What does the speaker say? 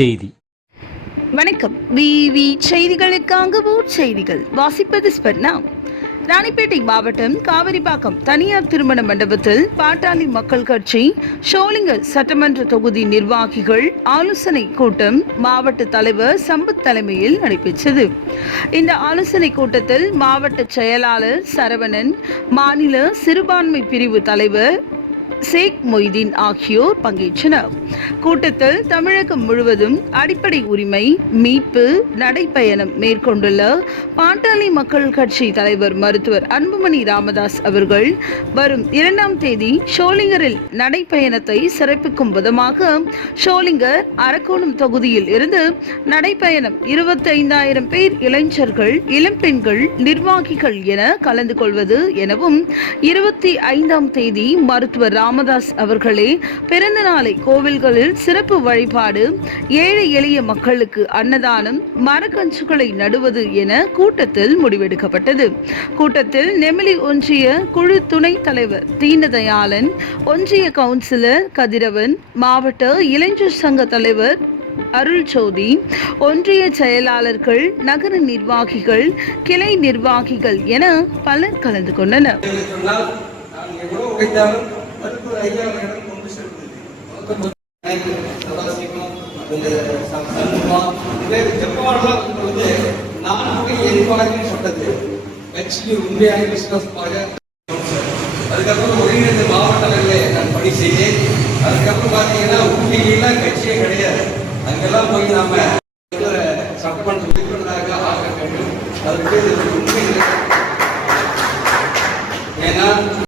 செய்தி. வணக்கம். விவி செய்திகளுக்காக ஊர் செய்திகள். வாசிப்பது ஸ்பர்ணா ராணிப்பேட்டை மாவட்டம் காவிரிப்பாக்கம் தனியார் திருமண மண்டபத்தில் பாட்டாளி மக்கள் கட்சி ஷோலிங்கர் சட்டமன்ற தொகுதி நிர்வாகிகள் ஆலோசனை கூட்டம் மாவட்ட தலைவர் சம்பத் தலைமையில் நடைபெற்றது. இந்த ஆலோசனை கூட்டத்தில் மாவட்ட செயலாளர் சரவணன் மாநில சிறுபான்மை பிரிவு தலைவர் ஷேக் மொய்தீன் ஆகியோர் பங்கேற்றனர். கூட்டத்தில் தமிழகம் முழுவதும் அடிப்படை உரிமை மீட்பு நடைப்பயணம் மேற்கொண்டுள்ள பாட்டாளி மக்கள் கட்சி தலைவர் மருத்துவர் அன்புமணி ராமதாஸ் அவர்கள் வரும் இரண்டாம் தேதி ஷோலிங்கரில் நடைப்பயணத்தை சிறப்பிக்கும் விதமாக ஷோலிங்கர் அரக்கோணம் தொகுதியில் இருந்து நடைப்பயணம் இருபத்தைந்தாயிரம் பேர் இளைஞர்கள் இளம்பெண்கள் நிர்வாகிகள் என கலந்து கொள்வது எனவும் இருபத்தி ஐந்தாம் தேதி மருத்துவர் ராமதாஸ் அவர்களே பிறந்த நாளை கோவில்களில் சிறப்பு வழிபாடு ஏழை எளிய மக்களுக்கு அன்னதானம் மரக்கன்றுகளை நடுவது என கூட்டத்தில் முடிவெடுக்கப்பட்டது. கூட்டத்தில் நெமிலி ஒன்றிய குழு துணைத் தலைவர் தீனதயாளன் ஒன்றிய கவுன்சிலர் கதிரவன் மாவட்ட இளைஞர் சங்க தலைவர் அருள் ஜோதி ஒன்றிய செயலாளர்கள் நகர நிர்வாகிகள் கிளை நிர்வாகிகள் என பலர் கலந்து கொண்டனர். அதுக்கு ஒரு நான் கொண்டு செல்வது. எனக்கு சதாசிவம் இந்த வந்து நான் போய் எதிர்பார்க்க சொன்னது. கட்சிக்கு உண்மையாக விசுவாசமாக அதுக்கப்புறம் ஒருங்கிணைந்த மாவட்டங்களில் நான் பணி செய்தேன். அதுக்கப்புறம் பார்த்தீங்கன்னா ஊட்டியெல்லாம் கட்சியே கிடையாது. அங்கெல்லாம் போய் நாம சட்டமன்ற உறுப்பினராக ஆக வேண்டும். அதுக்கு உண்மை